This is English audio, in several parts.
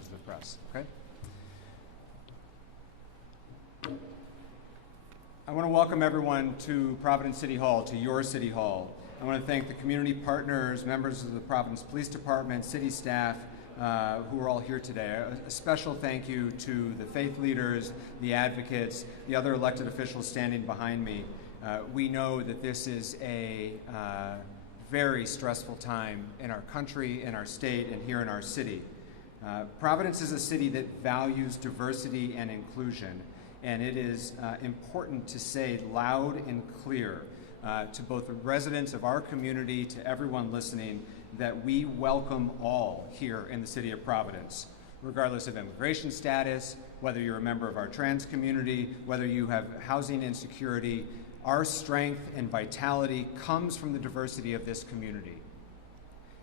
members of the press, okay? I want to welcome everyone to Providence City Hall, to your City Hall. I want to thank the community partners, members of the Providence Police Department, city staff, who are all here today. A special thank you to the faith leaders, the advocates, the other elected officials standing behind me. We know that this is a very stressful time in our country, in our state, and here in our city. Providence is a city that values diversity and inclusion, and it is important to say loud and clear to both the residents of our community, to everyone listening, that we welcome all here in the city of Providence, regardless of immigration status, whether you're a member of our trans community, whether you have housing insecurity. Our strength and vitality comes from the diversity of this community.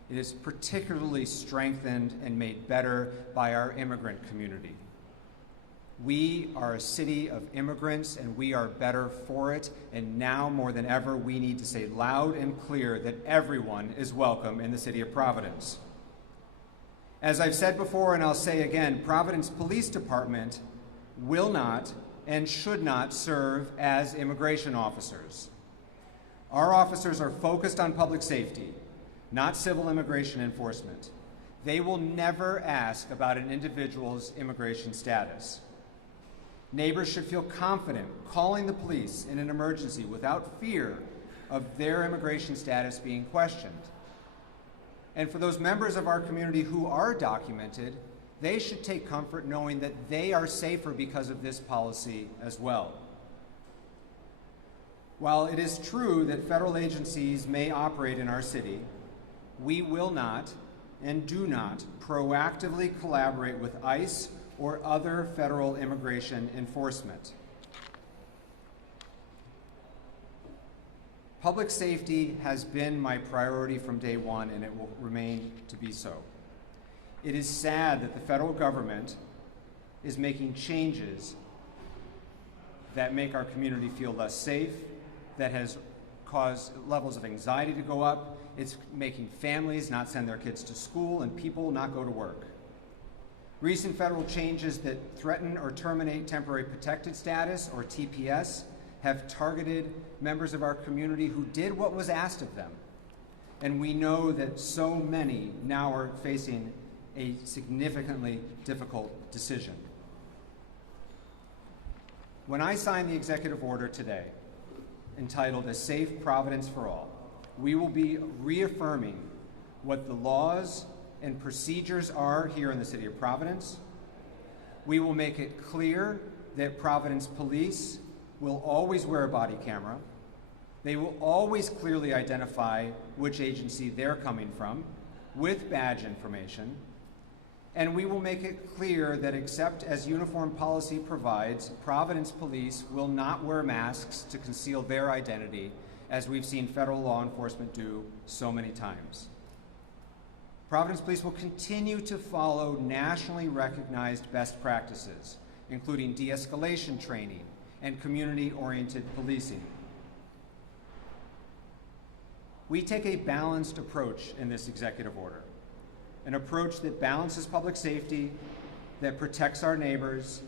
It is particularly strengthened and made better by our immigrant community. We are a city of immigrants, and we are better for it. And now more than ever, we need to say loud and clear that everyone is welcome in the city of Providence. As I've said before, and I'll say again, Providence Police Department will not and should not serve as immigration officers. Our officers are focused on public safety, not civil immigration enforcement. They will never ask about an individual's immigration status. Neighbors should feel confident calling the police in an emergency without fear of their immigration status being questioned. And for those members of our community who are documented, they should take comfort knowing that they are safer because of this policy as well. While it is true that federal agencies may operate in our city, we will not and do not proactively collaborate with ICE or other federal immigration enforcement. Public safety has been my priority from day one, and it will remain to be so. It is sad that the federal government is making changes that make our community feel less safe, that has caused levels of anxiety to go up. It's making families not send their kids to school and people not go to work. Recent federal changes that threaten or terminate temporary protected status, or TPS, have targeted members of our community who did what was asked of them. And we know that so many now are facing a significantly difficult decision. When I sign the executive order today, entitled A Safe Providence for All, we will be reaffirming what the laws and procedures are here in the city of Providence. We will make it clear that Providence Police will always wear a body camera. They will always clearly identify which agency they're coming from with badge information. And we will make it clear that except as uniform policy provides, Providence Police will not wear masks to conceal their identity, as we've seen federal law enforcement do so many times. Providence Police will continue to follow nationally recognized best practices, including de-escalation training and community-oriented policing. We take a balanced approach in this executive order, an approach that balances public safety, that protects our neighbors,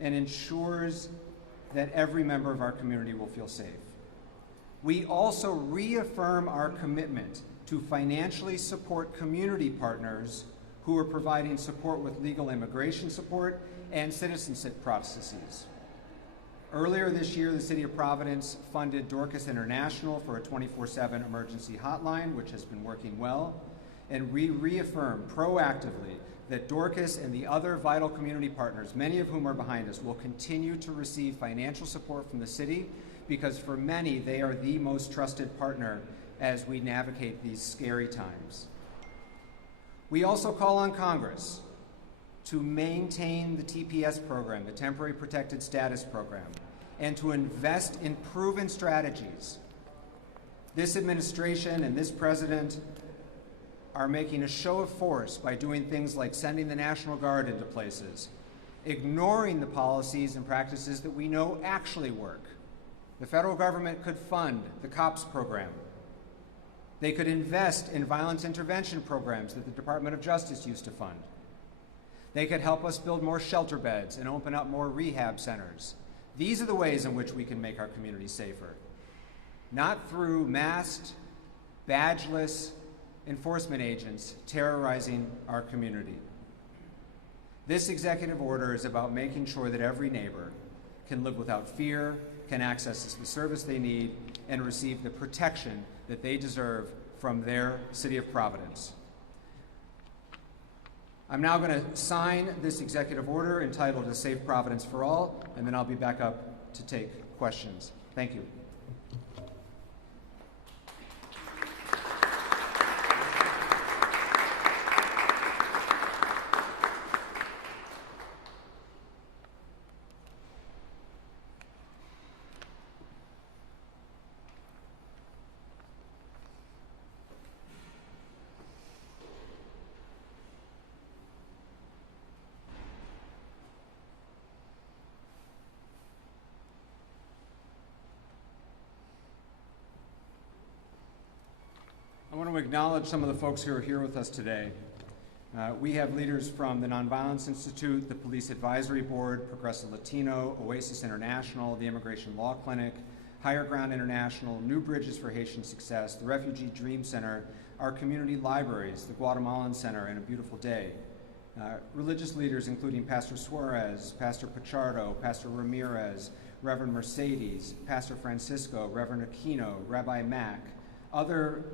and ensures that every member of our community will feel safe. We also reaffirm our commitment to financially support community partners who are providing support with legal immigration support and citizenship processes. Earlier this year, the City of Providence funded Dorcas International for a 24/7 emergency hotline, which has been working well, and we reaffirm proactively that Dorcas and the other vital community partners, many of whom are behind us, will continue to receive financial support from the city, because for many, they are the most trusted partner as we navigate these scary times. We also call on Congress to maintain the TPS program, the Temporary Protected Status Program, and to invest in proven strategies. This administration and this president are making a show of force by doing things like sending the National Guard into places, ignoring the policies and practices that we know actually work. The federal government could fund the COPS program. They could invest in violence intervention programs that the Department of Justice used to fund. They could help us build more shelter beds and open up more rehab centers. These are the ways in which we can make our community safer. Not through masked, badgeless enforcement agents terrorizing our community. This executive order is about making sure that every neighbor can live without fear, can access the service they need, and receive the protection that they deserve from their city of Providence. I'm now going to sign this executive order entitled A Safe Providence for All, and then I'll be back up to take questions. Thank you. I want to acknowledge some of the folks who are here with us today. We have leaders from the Nonviolence Institute, the Police Advisory Board, Progressive Latino, Oasis International, the Immigration Law Clinic, Higher Ground International, New Bridges for Haitian Success, the Refugee Dream Center, our community libraries, the Guatemalan Center, and A Beautiful Day. Religious leaders including Pastor Suarez, Pastor Pichardo, Pastor Ramirez, Reverend Mercedes, Pastor Francisco, Reverend Aquino, Rabbi Mack, other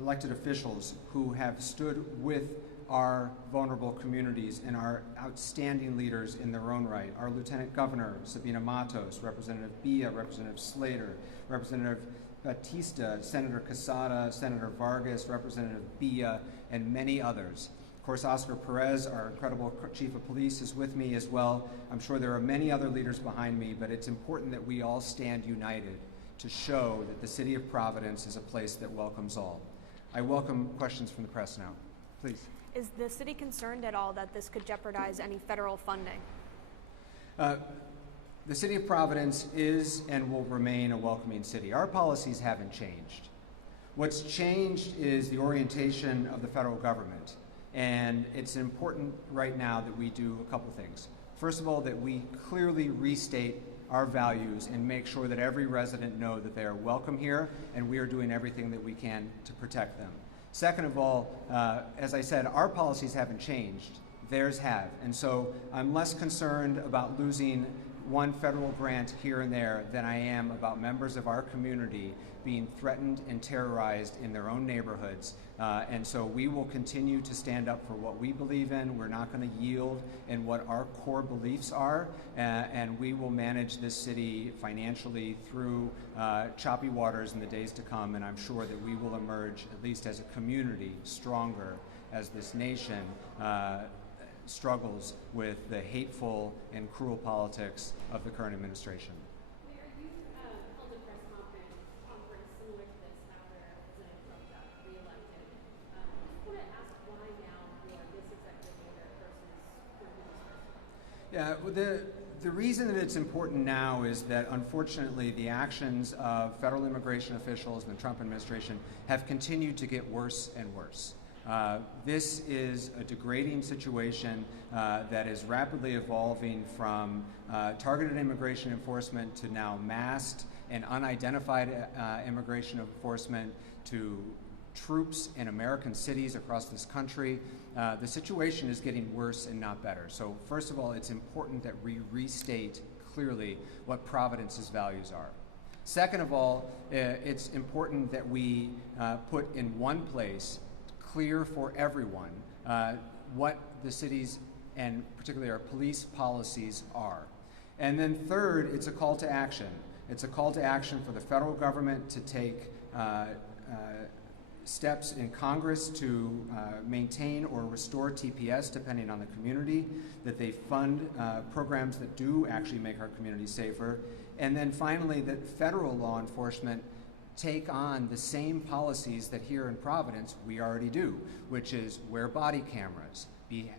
elected officials who have stood with our vulnerable communities and our outstanding leaders in their own right. Our Lieutenant Governor, Sabina Matos, Representative Bia, Representative Slater, Representative Batista, Senator Casada, Senator Vargas, Representative Bia, and many others. Of course, Oscar Perez, our incredible Chief of Police, is with me as well. I'm sure there are many other leaders behind me, but it's important that we all stand united to show that the City of Providence is a place that welcomes all. I welcome questions from the press now. Please. Is the city concerned at all that this could jeopardize any federal funding? The City of Providence is and will remain a welcoming city. Our policies haven't changed. What's changed is the orientation of the federal government, and it's important right now that we do a couple things. First of all, that we clearly restate our values and make sure that every resident know that they are welcome here, and we are doing everything that we can to protect them. Second of all, as I said, our policies haven't changed, theirs have. And so I'm less concerned about losing one federal grant here and there than I am about members of our community being threatened and terrorized in their own neighborhoods. And so we will continue to stand up for what we believe in. We're not going to yield in what our core beliefs are, and we will manage this city financially through choppy waters in the days to come, and I'm sure that we will emerge, at least as a community, stronger as this nation struggles with the hateful and cruel politics of the current administration. Mayor, you held a press conference similar to this after President Trump got reelected. I just want to ask why now for this executive order versus when he was first? Yeah, well, the reason that it's important now is that unfortunately the actions of federal immigration officials and the Trump administration have continued to get worse and worse. This is a degrading situation that is rapidly evolving from targeted immigration enforcement to now masked and unidentified immigration enforcement to troops in American cities across this country. The situation is getting worse and not better. So first of all, it's important that we restate clearly what Providence's values are. Second of all, it's important that we put in one place clear for everyone what the city's and particularly our police policies are. And then third, it's a call to action. It's a call to action for the federal government to take steps in Congress to maintain or restore TPS depending on the community, that they fund programs that do actually make our community safer, and then finally that federal law enforcement take on the same policies that here in Providence we already do, which is wear body cameras, be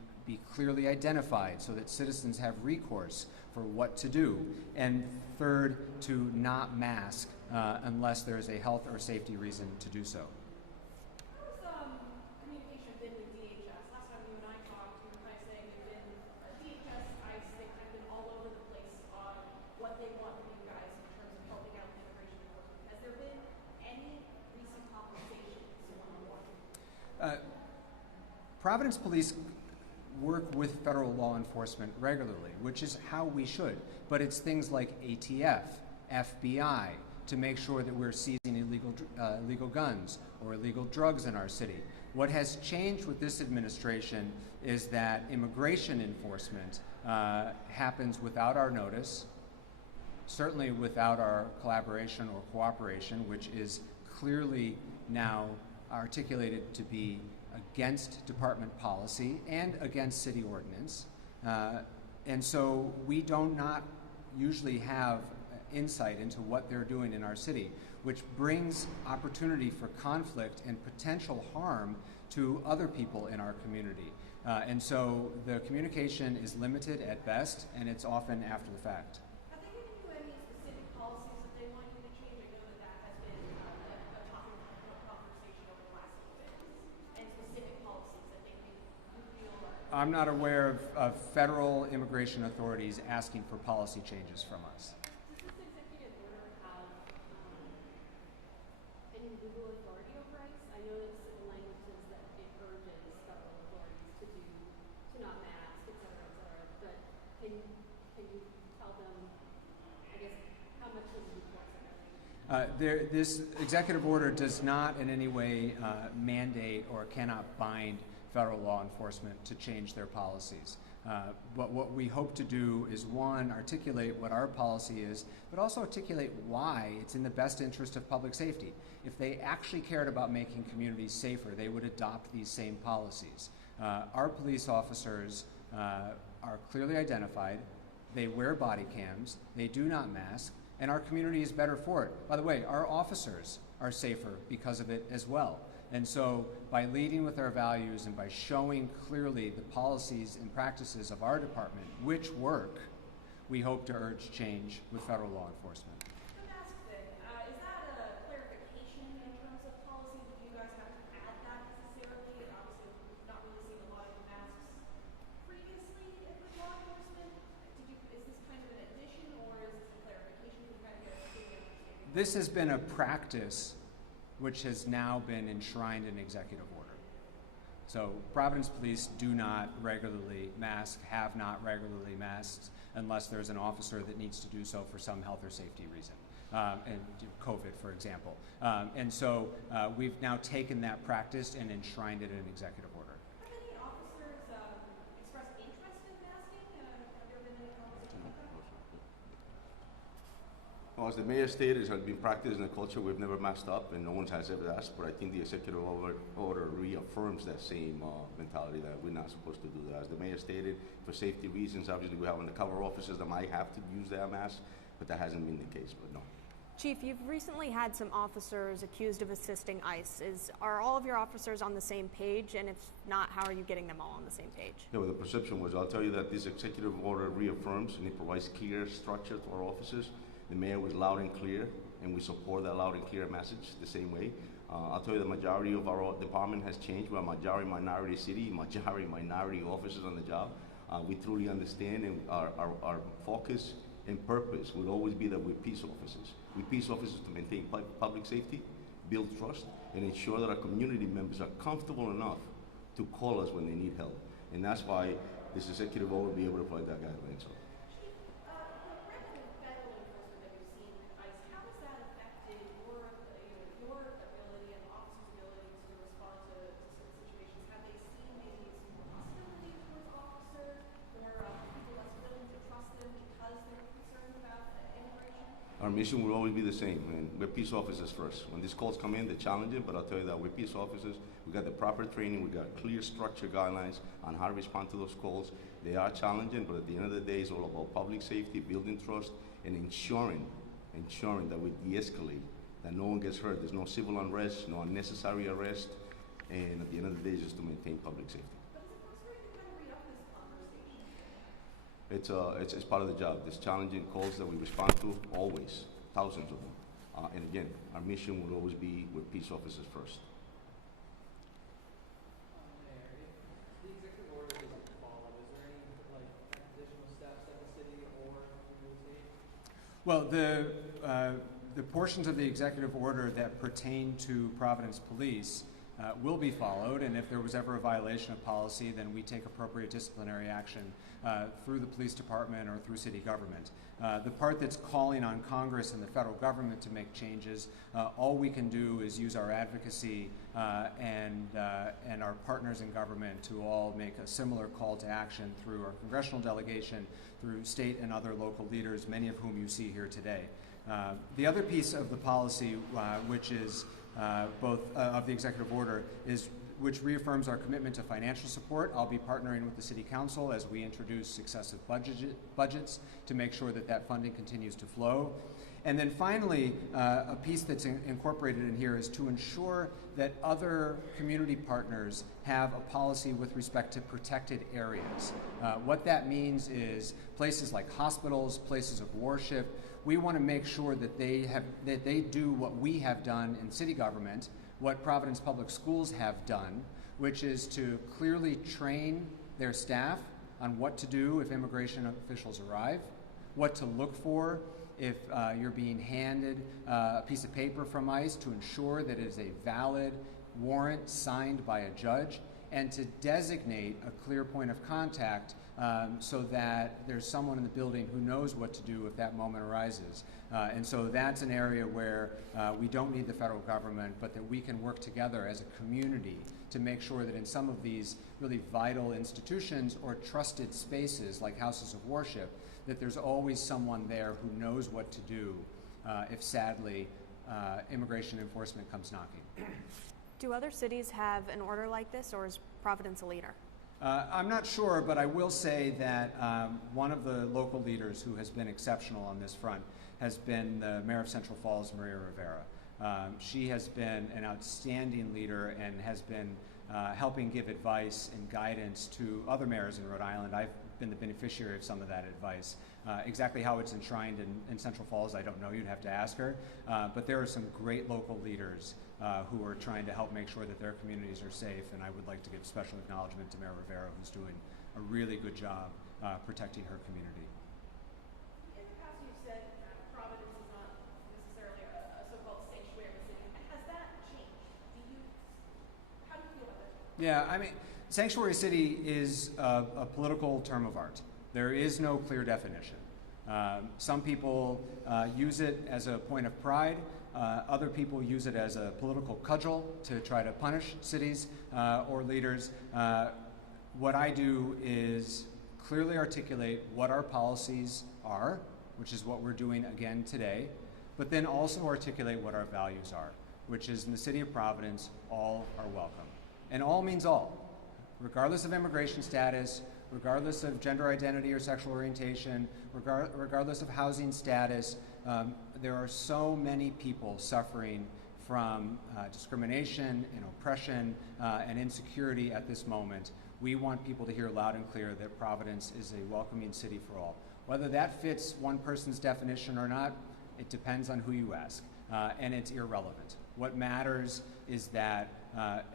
clearly identified so that citizens have recourse for what to do, and third, to not mask unless there is a health or safety reason to do so. How's communication been with DHS? Last time you and I talked, you were kind of saying there've been Providence Police work with federal law enforcement regularly, which is how we should. But it's things like ATF, FBI, to make sure that we're seizing illegal guns or illegal drugs in our city. What has changed with this administration is that immigration enforcement happens without our notice, certainly without our collaboration or cooperation, which is clearly now articulated to be against department policy and against city ordinance. And so we do not usually have insight into what they're doing in our city, which brings opportunity for conflict and potential harm to other people in our community. And so the communication is limited at best, and it's often after the fact. Have they given you any specific policies that they want you to change? I know that has been a topic of conversation over the last little bit, and specific policies that they think you feel are... I'm not aware of federal immigration authorities asking for policy changes from us. Does this executive order have any legal authority over ICE? I know that civil language says that it urges federal authorities to not mask, et cetera, but can you tell them, I guess, how much does it enforce everything? This executive order does not in any way mandate or cannot bind federal law enforcement to change their policies. But what we hope to do is, one, articulate what our policy is, but also articulate why it's in the best interest of public safety. If they actually cared about making communities safer, they would adopt these same policies. Our police officers are clearly identified. They wear body cams. They do not mask. And our community is better for it. By the way, our officers are safer because of it as well. And so by leading with our values and by showing clearly the policies and practices of our department, which work, we hope to urge change with federal law enforcement. The mask thing, is that a clarification in terms of policy? Do you guys have to add that necessarily? Obviously, we've not really seen a lot of masks previously with law enforcement. Is this kind of an addition, or is this a clarification? Can you kind of get a clear understanding? This has been a practice which has now been enshrined in executive order. So Providence Police do not regularly mask, have not regularly masked, unless there's an officer that needs to do so for some health or safety reason, and COVID, for example. And so we've now taken that practice and enshrined it in executive order. Have any officers expressed interest in masking? Have there been any conversations about that? Well, as the mayor stated, it has been practiced in a culture we've never masked up and no one has ever asked, but I think the executive order reaffirms that same mentality that we're not supposed to do that. As the mayor stated, for safety reasons, obviously we have undercover officers that might have to use that mask, but that hasn't been the case, but no. Chief, you've recently had some officers accused of assisting ICE. Are all of your officers on the same page? And if not, how are you getting them all on the same page? Yeah, well, the perception was, I'll tell you that this executive order reaffirms and it provides clear structure to our officers. The mayor was loud and clear, and we support that loud and clear message the same way. I'll tell you the majority of our department has changed. We're a majority minority city, majority minority officers on the job. We truly understand, and our focus and purpose would always be that we're peace officers. We're peace officers to maintain public safety, build trust, and ensure that our community members are comfortable enough to call us when they need help. And that's why this executive order will be able to provide that guideline. So. Our mission will always be the same, and we're peace officers first. When these calls come in, they're challenging, but I'll tell you that we're peace officers. We got the proper training, we got clear structure guidelines on how to respond to those calls. They are challenging, but at the end of the day, it's all about public safety, building trust, and ensuring that we de-escalate, that no one gets hurt. There's no civil unrest, no unnecessary arrest, and at the end of the day, it's just to maintain public safety. It's part of the job. There's challenging calls that we respond to, always, thousands of them. And again, our mission will always be with peace officers first. Mayor, if the executive order isn't followed, is there any additional steps that the city or will take? Well, the portions of the executive order that pertain to Providence Police will be followed, and if there was ever a violation of policy, then we take appropriate disciplinary action through the police department or through city government. The part that's calling on Congress and the federal government to make changes, all we can do is use our advocacy and our partners in government to all make a similar call to action through our congressional delegation, through state and other local leaders, many of whom you see here today. The other piece of the policy, which is both of the executive order, is which reaffirms our commitment to financial support. I'll be partnering with the City Council as we introduce successive budgets to make sure that that funding continues to flow. And then finally, a piece that's incorporated in here is to ensure that other community partners have a policy with respect to protected areas. What that means is places like hospitals, places of worship, we want to make sure that they do what we have done in city government, what Providence Public Schools have done, which is to clearly train their staff on what to do if immigration officials arrive, what to look for if you're being handed a piece of paper from ICE, to ensure that it is a valid warrant signed by a judge, and to designate a clear point of contact so that there's someone in the building who knows what to do if that moment arises. And so that's an area where we don't need the federal government, but that we can work together as a community to make sure that in some of these really vital institutions or trusted spaces like houses of worship, that there's always someone there who knows what to do if sadly immigration enforcement comes knocking. Do other cities have an order like this, or is Providence a leader? I'm not sure, but I will say that one of the local leaders who has been exceptional on this front has been the Mayor of Central Falls, Maria Rivera. She has been an outstanding leader and has been helping give advice and guidance to other mayors in Rhode Island. I've been the beneficiary of some of that advice. Exactly how it's enshrined in Central Falls, I don't know. You'd have to ask her. But there are some great local leaders who are trying to help make sure that their communities are safe, and I would like to give special acknowledgement to Mayor Rivera, who's doing a really good job protecting her community. In the past, you've said that Providence is not necessarily a so-called sanctuary city. Has that changed? How do you feel about that? Yeah, I mean, sanctuary city is a political term of art. There is no clear definition. Some people use it as a point of pride. Other people use it as a political cudgel to try to punish cities or leaders. What I do is clearly articulate what our policies are, which is what we're doing again today, but then also articulate what our values are, which is in the city of Providence, all are welcome. And all means all, regardless of immigration status, regardless of gender identity or sexual orientation, regardless of housing status. There are so many people suffering from discrimination and oppression and insecurity at this moment. We want people to hear loud and clear that Providence is a welcoming city for all. Whether that fits one person's definition or not, it depends on who you ask, and it's irrelevant. What matters is that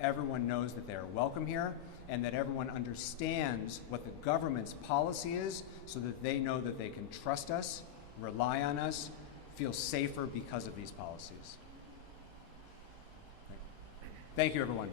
everyone knows that they are welcome here, and that everyone understands what the government's policy is, so that they know that they can trust us, rely on us, feel safer because of these policies. Thank you, everyone.